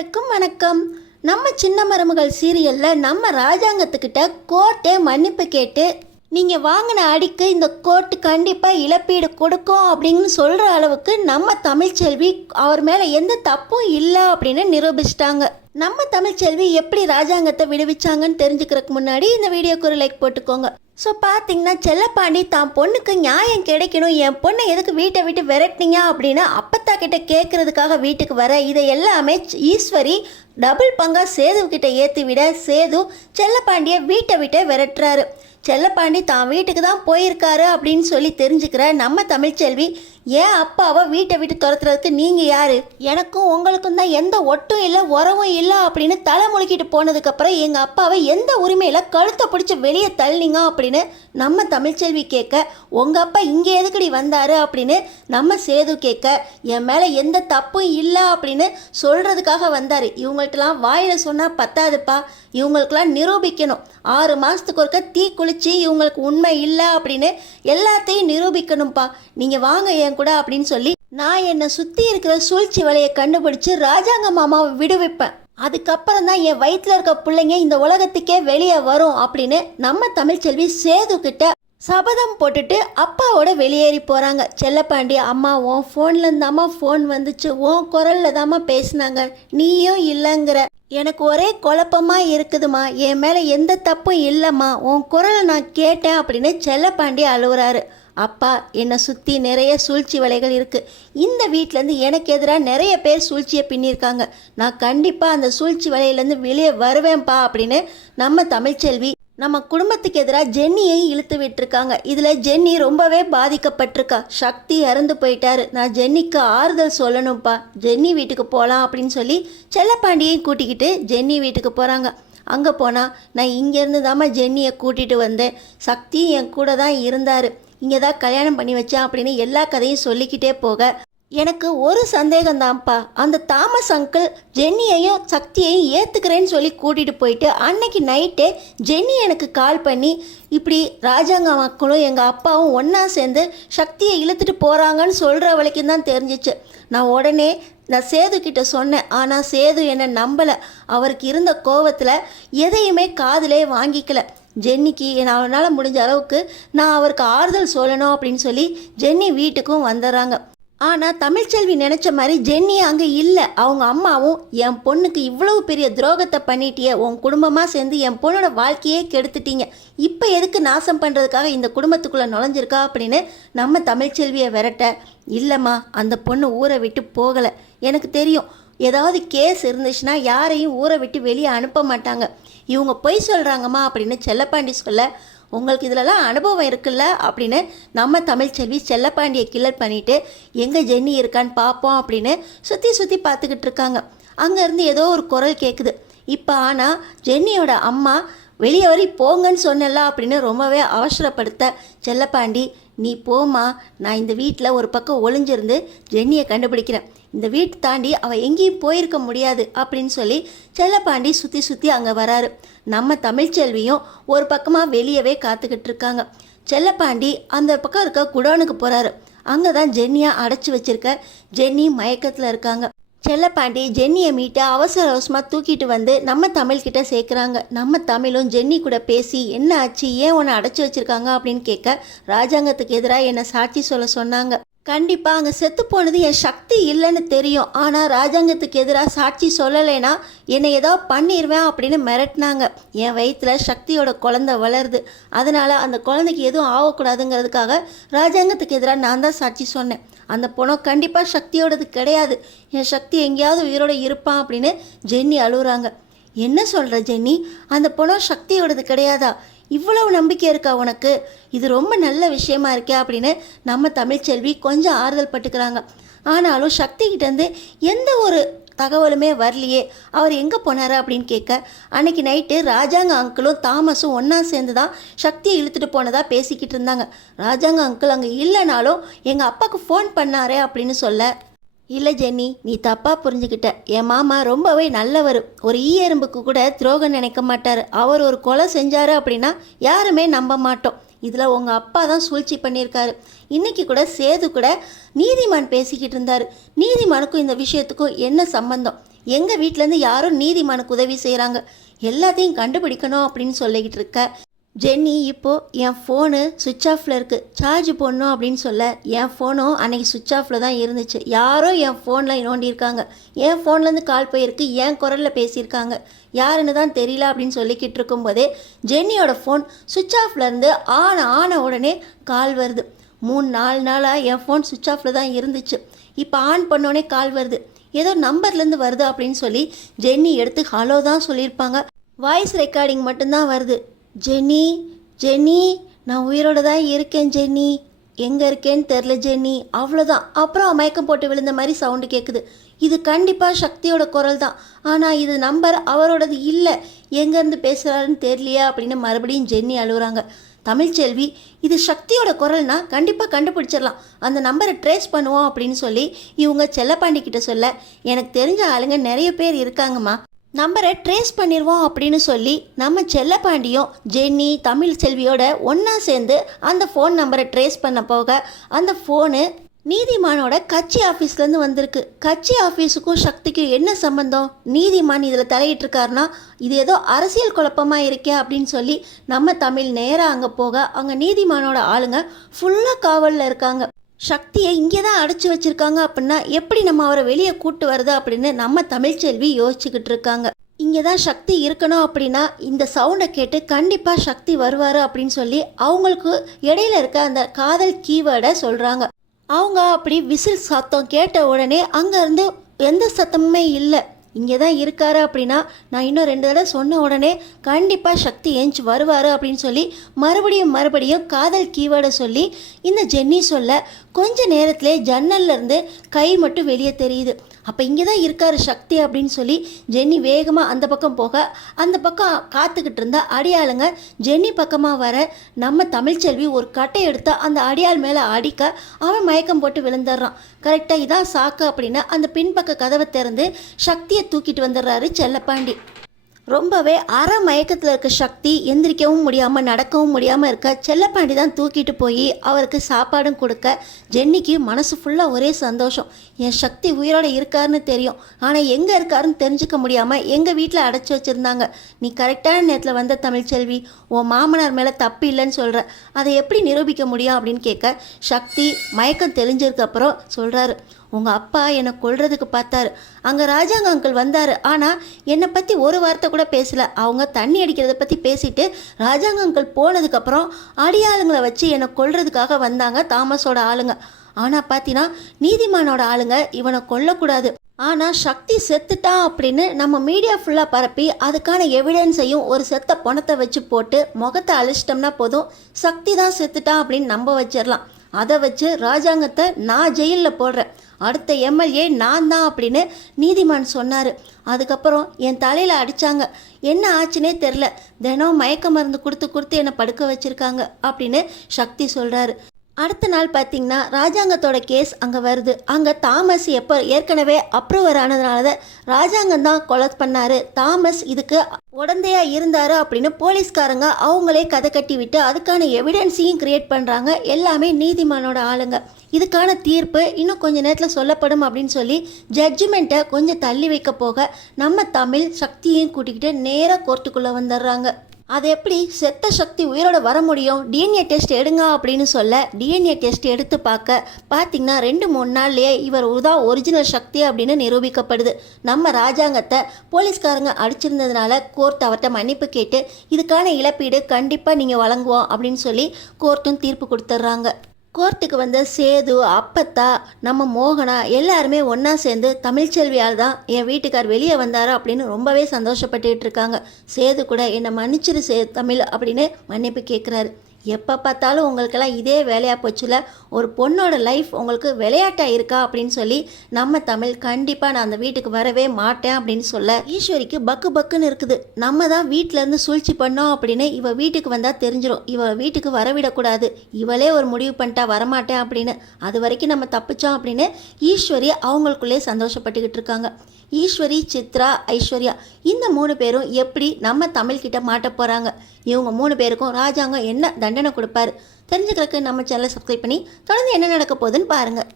எல்லாருக்கும் வணக்கம். நம்ம சின்ன மருமகள் சீரியல்ல நம்ம ராஜாங்கத்துக்கிட்ட கோர்ட்டே மன்னிப்பு கேட்டு நீங்க வாங்கின அடிக்கு இந்த கோர்ட்டு கண்டிப்பா இழப்பீடு கொடுக்கும் அப்படின்னு சொல்ற அளவுக்கு நம்ம தமிழ்ச்செல்வி அவர் மேல எந்த தப்பும் இல்லை அப்படின்னு நிரூபிச்சிட்டாங்க. நம்ம தமிழ்ச்செல்வி எப்படி ராஜாங்கத்தை விடுவிச்சாங்கன்னு தெரிஞ்சுக்கிறதுக்கு முன்னாடி இந்த வீடியோக்கு ஒரு லைக் போட்டுக்கோங்க. ஸோ பார்த்தீங்கன்னா செல்லப்பாண்டி தான் பொண்ணுக்கு நியாயம் கிடைக்கணும், என் பொண்ணை எதுக்கு வீட்டை விட்டு விரட்டினீங்க அப்படின்னு அப்பத்தா கிட்ட கேட்கறதுக்காக வீட்டுக்கு வர இதை எல்லாமே ஈஸ்வரி டபுள் பங்கா சேதுக்கிட்ட ஏற்றி விட சேது செல்லப்பாண்டியை வீட்டை விட்டு விரட்டுறாரு. செல்லப்பாண்டி தான் வீட்டுக்கு தான் போயிருக்காரு அப்படின்னு சொல்லி தெரிஞ்சுக்கிற நம்ம தமிழ்ச்செல்வி, ஏன் அப்பாவை வீட்டை விட்டு துரத்துறதுக்கு நீங்கள் யார், எனக்கும் உங்களுக்கும் தான் எந்த ஒட்டும் இல்லை உறவும் இல்லை அப்படின்னு தலை முழுக்கிட்டு போனதுக்கப்புறம் எங்கள் அப்பாவை எந்த உரிமையில் கழுத்தை பிடிச்சி வெளியே தள்ளினீங்க அப்படின்னு நம்ம தமிழ்ச்செல்வி கேட்க, உங்கள் அப்பா இங்கே எதுக்கடி வந்தார் அப்படின்னு நம்ம சேது கேட்க, என் மேலே எந்த தப்பும் இல்லை அப்படின்னு சொல்கிறதுக்காக வந்தார். இவங்கள்ட்டலாம் வாயில் சொன்னால் பத்தாதுப்பா, இவங்களுக்கெல்லாம் நிரூபிக்கணும். 6 மாதத்துக்கு ஒருக்க தீ குளிச்சு இவங்களுக்கு உண்மை இல்லை அப்படின்னு எல்லாத்தையும் நிரூபிக்கணும்ப்பா, நீங்கள் வாங்க என் கூட அப்படின்னு சொல்லி நான் என்னை சுற்றி இருக்கிற சூழ்ச்சி வலையை கண்டுபிடிச்சி ராஜாங்க மாமாவை விடுவிப்பேன். அதுக்கப்புறம் தான் என் வயிற்றில் இருக்க பிள்ளைங்க இந்த உலகத்துக்கே வெளியே வரும் அப்படின்னு நம்ம தமிழ்ச்செல்வி சேது கிட்ட சபதம் போட்டுட்டு அப்பாவோட வெளியேறி போகிறாங்க. செல்லப்பாண்டி, அம்மா உன் ஃபோன்லேருந்தாம்மா ஃபோன் வந்துச்சு, உன் குரலில் தாம்மா பேசினாங்க, நீயும் இல்லைங்கிற, எனக்கு ஒரே குழப்பமாக இருக்குதுமா, என் மேலே எந்த தப்பும் இல்லைம்மா, உன் குரலை நான் கேட்டேன் அப்படின்னு செல்லப்பாண்டி அழுகுறாரு. அப்பா, என்னை சுற்றி நிறைய சூழ்ச்சி வலைகள் இருக்குது, இந்த வீட்டிலேருந்து எனக்கு எதிராக நிறைய பேர் சூழ்ச்சியை பின்னிருக்காங்க, நான் கண்டிப்பாக அந்த சூழ்ச்சி வலையிலேருந்து வெளியே வருவேன்ப்பா அப்படின்னு நம்ம தமிழ்ச்செல்வி நம்ம குடும்பத்துக்கு எதிராக ஜென்னியையும் இழுத்து விட்டுருக்காங்க. இதில் ஜென்னி ரொம்பவே பாதிக்கப்பட்டிருக்கா. சக்தி இறந்து போயிட்டாரு, நான் ஜென்னிக்கு ஆறுதல் சொல்லணும்ப்பா, ஜென்னி வீட்டுக்கு போகலாம் அப்படின்னு சொல்லி செல்லப்பாண்டியையும் கூட்டிக்கிட்டு ஜென்னி வீட்டுக்கு போகிறாங்க. அங்கே போனால், நான் இங்கேருந்து தாம்மா ஜென்னியை கூட்டிகிட்டு வந்தேன், சக்தி என் கூட தான் இருந்தார், இங்கே தான் கல்யாணம் பண்ணி வச்சேன் அப்படின்னு எல்லா கதையும் சொல்லிக்கிட்டே போக, எனக்கு ஒரு சந்தேகம்தான்ப்பா, அந்த தாமஸ் அங்கிள் ஜென்னியையும் சக்தியையும் ஏற்றுக்கிறேன்னு சொல்லி கூட்டிகிட்டு போயிட்டு அன்னைக்கு நைட்டே ஜென்னி எனக்கு கால் பண்ணி இப்படி ராஜாங்க மக்களும் எங்கள் அப்பாவும் ஒன்றா சேர்ந்து சக்தியை இழுத்துட்டு போகிறாங்கன்னு சொல்கிற வரைக்கும் தான் தெரிஞ்சிச்சு. நான் சேது கிட்ட சொன்னேன், ஆனால் சேது என்னை நம்பலை, அவருக்கு இருந்த கோவத்தில் எதையுமே காதிலே வாங்கிக்கல. ஜென்னிக்கு அவனால் முடிஞ்ச அளவுக்கு நான் அவருக்கு ஆறுதல் சொல்லணும் அப்படின்னு சொல்லி ஜென்னி வீட்டுக்கும் வந்துடுறாங்க. ஆனால் தமிழ்ச்செல்வி நினச்ச மாதிரி ஜென்னி அங்கே இல்லை. அவங்க அம்மாவும், என் பொண்ணுக்கு இவ்வளவு பெரிய துரோகத்தை பண்ணிட்டிய, உன் குடும்பமாக சேர்ந்து என் பொண்ணோட வாழ்க்கையே கெடுத்துட்டீங்க, இப்போ எதுக்கு நாசம் பண்ணுறதுக்காக இந்த குடும்பத்துக்குள்ளே நுழைஞ்சிருக்கா அப்படின்னு நம்ம தமிழ்ச்செல்வியை விரட்ட, இல்லைம்மா அந்த பொண்ணு ஊரை விட்டு போகலை, எனக்கு தெரியும், ஏதாவது கேஸ் இருந்துச்சுன்னா யாரையும் ஊரை விட்டு வெளியே அனுப்ப மாட்டாங்க, இவங்க பொய் சொல்கிறாங்கம்மா அப்படின்னு செல்லப்பாண்டி சொல்ல, உங்களுக்கு இதிலலாம் அனுபவம் இருக்குல்ல அப்படின்னு நம்ம தமிழ்ச்செல்வி செல்லப்பாண்டியை கில்லர் பண்ணிவிட்டு எங்கே ஜென்னி இருக்கான்னு பார்ப்போம் அப்படின்னு சுற்றி பார்த்துக்கிட்டு இருக்காங்க. அங்கேருந்து ஏதோ ஒரு குரல் கேட்குது. இப்போ ஆனால் ஜென்னியோட அம்மா வெளியே வரை போங்கன்னு சொன்னல அப்படின்னு ரொம்பவே அவசரப்படுத்த, செல்லப்பாண்டி நீ போமா, நான் இந்த வீட்டில் ஒரு பக்கம் ஒளிஞ்சிருந்து ஜென்னியை கண்டுபிடிக்கிறேன், இந்த வீட்டு தாண்டி அவள் எங்கேயும் போயிருக்க முடியாது அப்படின்னு சொல்லி செல்லப்பாண்டி சுற்றி அங்கே வராரு. நம்ம தமிழ்ச்செல்வியும் ஒரு பக்கமாக வெளியவே காத்துக்கிட்டு இருக்காங்க. செல்லப்பாண்டி அந்த பக்கம் இருக்க குடோனுக்கு போகிறாரு. அங்கே தான் ஜென்னியை அடைச்சி வச்சிருக்க ஜென்னி மயக்கத்தில் இருக்காங்க. செல்லப்பாண்டி ஜென்னியை மீட்ட அவசரமாக தூக்கிட்டு வந்து நம்ம தமிழ்கிட்ட சேர்க்குறாங்க. நம்ம தமிழும் ஜென்னி கூட பேசி, என்ன ஆச்சு, ஏன் உன்னை அடைச்சி வச்சுருக்காங்க அப்படின்னு கேட்க, ராஜாங்கத்துக்கு எதிராக என்னை சாட்சி சொல்ல சொன்னாங்க, கண்டிப்பாக அங்கே செத்து போனது என் சக்தி இல்லைன்னு தெரியும், ஆனால் ராஜாங்கத்துக்கு எதிராக சாட்சி சொல்லலைன்னா என்னை ஏதோ பண்ணிடுவேன் அப்படின்னு மிரட்டினாங்க. என் வயிற்றில் சக்தியோட குழந்தை வளருது, அதனால் அந்த குழந்தைக்கு எதுவும் ஆகக்கூடாதுங்கிறதுக்காக ராஜாங்கத்துக்கு எதிராக நான் தான் சாட்சி சொன்னேன், அந்த பொண்ணு கண்டிப்பாக சக்தியோடது கிடையாது, என் சக்தி எங்கேயாவது உயிரோடு இருப்பான் அப்படின்னு ஜென்னி அழுகுறாங்க. என்ன சொல்கிற ஜென்னி, அந்த பொண்ணு சக்தியோடது கிடையாதா, இவ்வளவு நம்பிக்கை இருக்கா உனக்கு, இது ரொம்ப நல்ல விஷயமா இருக்கே அப்படின்னு நம்ம தமிழ்ச்செல்வி கொஞ்சம் ஆறுதல் பட்டுக்கிறாங்க. ஆனாலும் சக்திகிட்டேருந்து எந்த ஒரு தகவலுமே வரலையே, அவர் எங்கே போனார் அப்படின்னு கேட்க, அன்னைக்கு நைட்டு ராஜாங்க அங்கிளும் தாமஸும் ஒன்றா சேர்ந்து தான் சக்தியை இழுத்துட்டு போனதாக பேசிக்கிட்டு இருந்தாங்க. ராஜாங்க அங்கிள் அங்கே இல்லைனாலும் எங்கள் அப்பாவுக்கு ஃபோன் பண்ணாரே அப்படின்னு சொல்ல, இல்லை ஜென்னி, நீ தப்பாக புரிஞ்சுக்கிட்ட, என் மாமா ரொம்பவே நல்லவர், ஒரு எறும்புக்கு கூட துரோகம் நினைக்க மாட்டார், அவர் ஒரு கொலை செஞ்சார் அப்படின்னா யாருமே நம்ப மாட்டோம், இதில் உங்கள் அப்பா தான் சூழ்ச்சி பண்ணியிருக்காரு. இன்றைக்கி கூட சேது கூட நீதிமான் பேசிக்கிட்டு இருந்தார், நீதிமானுக்கும் இந்த விஷயத்துக்கும் என்ன சம்பந்தம், எங்கள் வீட்டிலேருந்து யாரும் நீதிமானுக்கு உதவி செய்கிறாங்க, எல்லாத்தையும் கண்டுபிடிக்கணும் அப்படின்னு சொல்லிக்கிட்டு இருக்க ஜென்னி இப்போது என் ஃபோனு சுவிட்ச் ஆஃபில் இருக்குது, சார்ஜ் போடணும் அப்படின்னு சொல்ல என் ஃபோனும் அன்றைக்கி சுவிட்ச் ஆஃபில் தான் இருந்துச்சு, யாரோ என் ஃபோனில் நோண்டியிருக்காங்க, என் ஃபோன்லேருந்து கால் போயிருக்கு, என் குரலில் பேசியிருக்காங்க, யாருன்னு தான் தெரியல அப்படின்னு சொல்லிக்கிட்டு இருக்கும்போதே ஜென்னியோட ஃபோன் சுவிட்ச் ஆஃப்லேருந்து ஆன உடனே கால் வருது. 3-4 நாளாக என் ஃபோன் சுவிட்ச் ஆஃபில் தான் இருந்துச்சு, இப்போ ஆன் பண்ணோடனே கால் வருது, ஏதோ நம்பர்லேருந்து வருது அப்படின்னு சொல்லி ஜென்னி எடுத்து ஹலோ தான் சொல்லியிருப்பாங்க, வாய்ஸ் ரெக்கார்டிங் மட்டும்தான் வருது. ஜென்னி ஜென்னி நான் உயிரோடு தான் இருக்கேன் ஜென்னி, எங்கே இருக்கேன்னு தெரில ஜென்னி, அவ்வளோதான். அப்புறம் மயக்கம் போட்டு விழுந்த மாதிரி சவுண்டு கேட்குது. இது கண்டிப்பாக சக்தியோட குரல் தான், ஆனால் இது நம்பர் அவரோடது இல்லை, எங்கேருந்து பேசுகிறாருன்னு தெரியலையா அப்படின்னு மறுபடியும் ஜென்னி அழுகுறாங்க. தமிழ்ச்செல்வி இது சக்தியோட குரல்னா கண்டிப்பாக கண்டுபிடிச்சிடலாம், அந்த நம்பரை ட்ரேஸ் பண்ணுவோம் அப்படின்னு சொல்லி இவங்க செல்லப்பாண்டி கிட்ட சொல்ல, எனக்கு தெரிஞ்ச ஆளுங்க நிறைய பேர் இருக்காங்கம்மா, நம்பரை ட்ரேஸ் பண்ணிடுவோம் அப்படின்னு சொல்லி நம்ம செல்லப்பாண்டியும் ஜென்னி தமிழ்ச்செல்வியோட ஒன்றா சேர்ந்து அந்த ஃபோன் நம்பரை ட்ரேஸ் பண்ண போக அந்த ஃபோனு நீதிமானோட கட்சி ஆஃபீஸ்லேருந்து வந்திருக்கு. கட்சி ஆஃபீஸுக்கும் சக்திக்கும் என்ன சம்மந்தம், நீதிமான் இதில் தலையிட்டிருக்காருனா இது ஏதோ அரசியல் குழப்பமாக இருக்கே அப்படின்னு சொல்லி நம்ம தமிழ் நேராக அங்கே போக அங்கே நீதிமானோட ஆளுங்க ஃபுல்லாக காவலில் இருக்காங்க. சக்தியை இங்கே தான் அடைச்சி வச்சுருக்காங்க அப்படின்னா எப்படி நம்ம அவரை வெளியே கூட்டு வருது அப்படின்னு நம்ம தமிழ்ச்செல்வி யோசிச்சுக்கிட்டு இருக்காங்க. இங்கே தான் சக்தி இருக்கணும் அப்படின்னா இந்த சவுண்டை கேட்டு கண்டிப்பாக சக்தி வருவார் அப்படின்னு சொல்லி அவங்களுக்கு இடையில இருக்க அந்த காதல் கீவேர்டை சொல்கிறாங்க. அவங்க அப்படி விசில் சத்தம் கேட்ட உடனே அங்கேருந்து எந்த சத்தமுமே இல்லை, இங்கே தான் இருக்காரு அப்படின்னா நான் இன்னும் 2 தடவை சொன்ன உடனே கண்டிப்பாக சக்தி ஏஞ்சி வருவார் அப்படின்னு சொல்லி மறுபடியும் காதல் கீவேர்டை சொல்லி இந்த ஜென்னி சொல்ல கொஞ்ச நேரத்திலே ஜன்னல்லேருந்து கை மட்டும் வெளியே தெரியுது. அப்போ இங்கே தான் இருக்காரு சக்தி அப்படின்னு சொல்லி ஜென்னி வேகமாக அந்த பக்கம் போக அந்த பக்கம் காத்துக்கிட்டு இருந்த அடியாளுங்க ஜென்னி பக்கமாக வர நம்ம தமிழ்ச்செல்வி ஒரு கட்டை எடுத்து அந்த அடியாள் மேலே அடிக்க அவன் மயக்கம் போட்டு விழுந்துடுறான். கரெக்டாக இதான் சாக்கு அப்படின்னு அந்த பின்பக்க கதவை திறந்து சக்தியை தூக்கிட்டு வந்துடுறாரு செல்லப்பாண்டி. ரொம்பவே அரை மயக்கத்தில் இருக்க சக்தி எந்திரிக்கவும் முடியாமல் நடக்கவும் முடியாமல் இருக்க செல்லப்பாண்டி தான் தூக்கிட்டு போய் அவருக்கு சாப்பாடும் கொடுக்க ஜென்னிக்கு மனசு ஃபுல்லாக ஒரே சந்தோஷம். என் சக்தி உயிரோடு இருக்காருன்னு தெரியும், ஆனால் எங்கே இருக்காருன்னு தெரிஞ்சுக்க முடியாமல் எங்கள் வீட்டில் அடைச்சி வச்சுருந்தாங்க. நீ கரெக்டான நேரத்தில் வந்த தமிழ்ச்செல்வி, உன் மாமனார் மேலே தப்பு இல்லைன்னு சொல்கிற, அதை எப்படி நிரூபிக்க முடியும் அப்படின்னு கேட்க சக்தி மயக்கம் தெளிஞ்சதுக்கப்புறம் சொல்கிறாரு, உங்கள் அப்பா என்னை கொல்றதுக்கு பார்த்தாரு, அங்கே ராஜாங்க அங்கிள் வந்தார், ஆனால் என்னை பற்றி ஒரு வார்த்தை கூட பேசலை, அவங்க தண்ணி அடிக்கிறத பற்றி பேசிட்டு ராஜாங்க அங்கிள் போனதுக்கப்புறம் அடியாளுங்களை வச்சு என்னை கொல்றதுக்காக வந்தாங்க தாமஸோட ஆளுங்க. ஆனால் பார்த்தீங்கன்னா நீதிமானோட ஆளுங்க இவனை கொல்லக்கூடாது, ஆனால் சக்தி செத்துட்டான் அப்படின்னு நம்ம மீடியா ஃபுல்லாக பரப்பி அதுக்கான எவிடன்ஸையும் ஒரு செத்த பணத்தை வச்சு போட்டு முகத்தை அழிச்சிட்டோம்னா போதும், சக்தி தான் செத்துட்டான் அப்படின்னு நம்ப வச்சிடலாம். அதை வச்சு ராஜாங்கத்தை நான் ஜெயிலில் போடுறேன், அடுத்த எம்எல்ஏ நான் தான் அப்படின்னு நீதிமான் சொன்னார். அதுக்கப்புறம் என் தலையில் அடித்தாங்க, என்ன ஆச்சுன்னே தெரில, தினம் மயக்க மருந்து கொடுத்து என்னை படுக்க வச்சுருக்காங்க அப்படின்னு சக்தி சொல்கிறாரு. அடுத்த நாள் பார்த்திங்கன்னா ராஜாங்கத்தோட கேஸ் அங்கே வருது. அங்கே தாமஸ் ஏற்கனவே அப்ரூவர் ஆனதுனால ராஜாங்கம் தான் கொலை பண்ணார், தாமஸ் இதுக்கு உடந்தையாக இருந்தார் அப்படின்னு போலீஸ்காரங்க அவங்களே கதை கட்டி விட்டு அதுக்கான எவிடன்ஸையும் கிரியேட் பண்ணுறாங்க. எல்லாமே நீதிமானோட ஆளுங்க. இதுக்கான தீர்ப்பு இன்னும் கொஞ்சம் நேரத்தில் சொல்லப்படும் அப்படின்னு சொல்லி ஜட்ஜ்மெண்ட்டை கொஞ்சம் தள்ளி வைக்க போக நம்ம தமிழ் சக்தியையும் கூட்டிக்கிட்டு நேராக கோர்ட்டுக்குள்ளே வந்துடுறாங்க. அது எப்படி செத்த சக்தி உயிரோட வர முடியும், டிஎன்ஏ டெஸ்ட் எடுங்க அப்படின்னு சொல்ல டிஎன்ஏ டெஸ்ட் எடுத்து பார்த்தீங்கன்னா 2-3 நாள்லேயே இவர் தான் ஒரிஜினல் சக்தி அப்படின்னு நிரூபிக்கப்படுது. நம்ம ராஜாங்கத்தை போலீஸ்காரங்க அடிச்சிருந்ததுனால கோர்ட் அவர்கிட்ட மன்னிப்பு கேட்டு இதுக்கான இழப்பீடு கண்டிப்பாக நீங்கள் வழங்குவோம் அப்படின்னு சொல்லி கோர்ட்டும் தீர்ப்பு கொடுத்துட்றாங்க. கோர்ட்டுக்கு வந்த சேது, அப்பத்தா, நம்ம மோகனா எல்லாருமே ஒன்றா சேர்ந்து தமிழ்ச்செல்வியால் தான் என் வீட்டுக்கார் வெளியே வந்தார் அப்படின்னு ரொம்பவே சந்தோஷப்பட்டுட்டு இருக்காங்க. சேது கூட என்னை மன்னிச்சிரு தமிழ் அப்படின்னு மன்னிப்பு கேட்குறாரு. எப்போ பார்த்தாலும் உங்களுக்கெல்லாம் இதே வேலையாக போச்சுல, ஒரு பொண்ணோட லைஃப் உங்களுக்கு விளையாட்டாக இருக்கா அப்படின்னு சொல்லி நம்ம தமிழ் கண்டிப்பாக நான் அந்த வீட்டுக்கு வரவே மாட்டேன் அப்படின்னு சொல்ல ஈஸ்வரிக்கு பக்குன்னு இருக்குது. நம்ம தான் வீட்டிலேருந்து சூழ்ச்சி பண்ணோம் அப்படின்னு இவள் வீட்டுக்கு வந்தால் தெரிஞ்சிடும், இவள் வீட்டுக்கு வரவிடக்கூடாது, இவளே ஒரு முடிவு பண்ணிட்டா வரமாட்டேன் அப்படின்னு, அது வரைக்கும் நம்ம தப்பிச்சோம் அப்படின்னு ஈஸ்வரி அவங்களுக்குள்ளே சந்தோஷப்பட்டுக்கிட்டு இருக்காங்க. ஈஸ்வரி, சித்ரா, ஐஸ்வர்யா இந்த 3 பேரும் எப்படி நம்ம தமிழ்கிட்ட மாட்ட போகிறாங்க, இவங்க 3 பேருக்கும் ராஜாங்கம் என்ன தண்டனை கொடுப்பாரு தெரிஞ்சுக்கிறதுக்கு நம்ம சேனலை சப்ஸ்கிரைப் பண்ணி தொடர்ந்து என்ன நடக்க போகுதுன்னு பாருங்கள்.